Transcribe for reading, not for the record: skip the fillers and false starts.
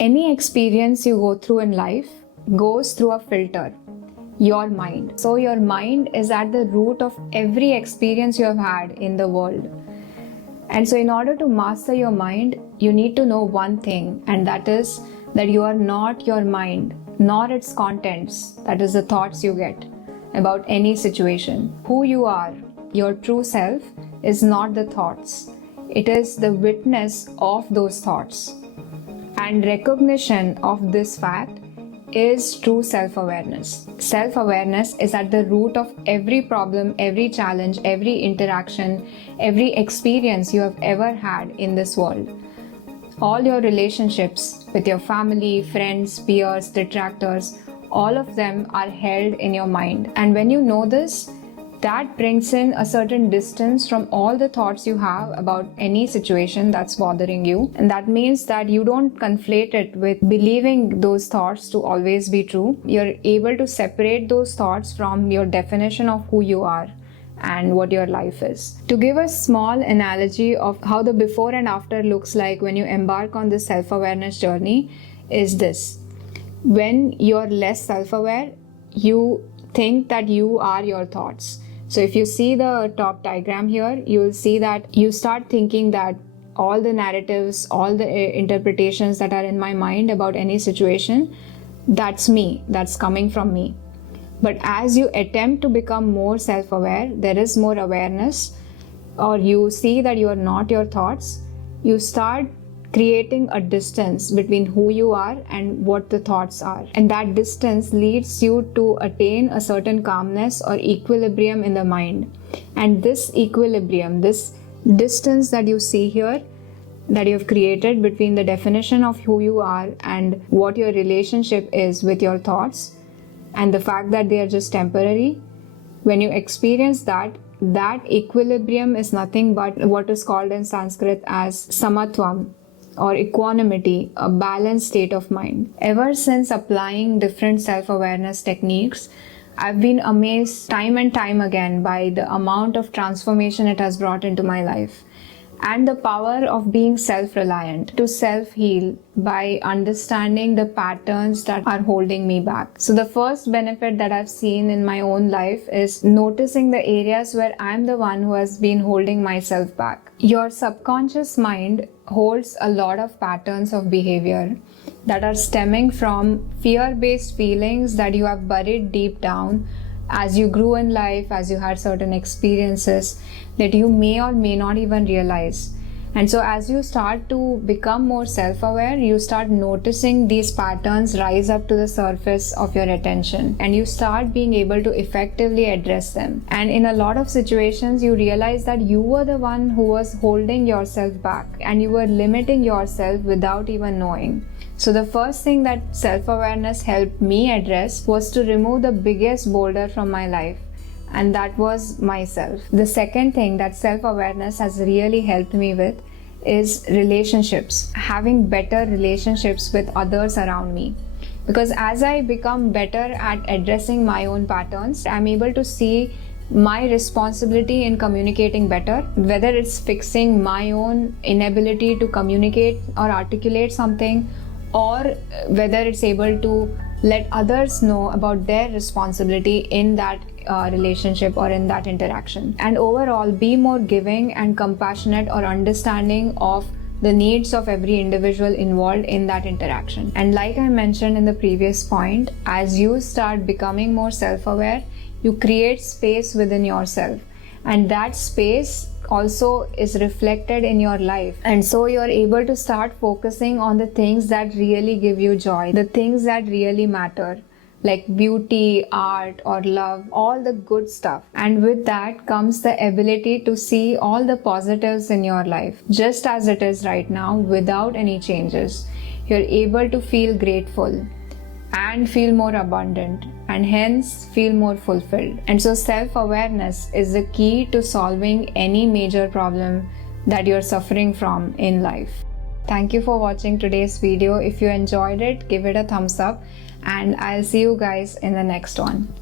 Any experience you go through in life goes through a filter, your mind. So your mind is at the root of every experience you have had in the world. And so in order to master your mind, you need to know one thing, and that is that you are not your mind, nor its contents, that is the thoughts you get about any situation. Who you are, your true self, is not the thoughts. It is the witness of those thoughts. And recognition of this fact is true self-awareness. Self-awareness is at the root of every problem, every challenge, every interaction, every experience you have ever had in this world. All your relationships with your family, friends, peers, detractors, all of them are held in your mind. And when you know this, that brings in a certain distance from all the thoughts you have about any situation that's bothering you. And that means that you don't conflate it with believing those thoughts to always be true. You're able to separate those thoughts from your definition of who you are and what your life is. To give a small analogy of how the before and after looks like when you embark on this self-awareness journey is this. When you're less self-aware, you think that you are your thoughts. So if you see the top diagram here, you will see that you start thinking that all the narratives, all the interpretations that are in my mind about any situation, that's me, that's coming from me. But as you attempt to become more self-aware, there is more awareness, or you see that you are not your thoughts, you start creating a distance between who you are and what the thoughts are. And that distance leads you to attain a certain calmness or equilibrium in the mind. And this equilibrium, this distance that you see here, that you have created between the definition of who you are and what your relationship is with your thoughts, and the fact that they are just temporary, when you experience that equilibrium is nothing but what is called in Sanskrit as samatvam, or equanimity, a balanced state of mind. Ever since applying different self-awareness techniques, I've been amazed time and time again by the amount of transformation it has brought into my life, and the power of being self-reliant to self-heal by understanding the patterns that are holding me back. So the first benefit that I've seen in my own life is noticing the areas where I'm the one who has been holding myself back. Your subconscious mind holds a lot of patterns of behavior that are stemming from fear-based feelings that you have buried deep down as you grew in life, as you had certain experiences that you may or may not even realize. And so as you start to become more self-aware, you start noticing these patterns rise up to the surface of your attention, and you start being able to effectively address them. And in a lot of situations, you realize that you were the one who was holding yourself back, and you were limiting yourself without even knowing. So the first thing that self-awareness helped me address was to remove the biggest boulder from my life, and that was myself. The second thing that self-awareness has really helped me with is relationships, having better relationships with others around me. Because as I become better at addressing my own patterns, I'm able to see my responsibility in communicating better, whether it's fixing my own inability to communicate or articulate something, or whether it's able to let others know about their responsibility in that relationship or in that interaction. And overall, be more giving and compassionate or understanding of the needs of every individual involved in that interaction. And like I mentioned in the previous point, as you start becoming more self-aware, you create space within yourself. And that space also is reflected in your life. And so you're able to start focusing on the things that really give you joy, the things that really matter, like beauty, art, or love, all the good stuff. And with that comes the ability to see all the positives in your life, just as it is right now, without any changes. You're able to feel grateful and feel more abundant, and hence feel more fulfilled. And so self-awareness is the key to solving any major problem that you're suffering from in life. Thank you for watching today's video. If you enjoyed it, give it a thumbs up, and I'll see you guys in the next one.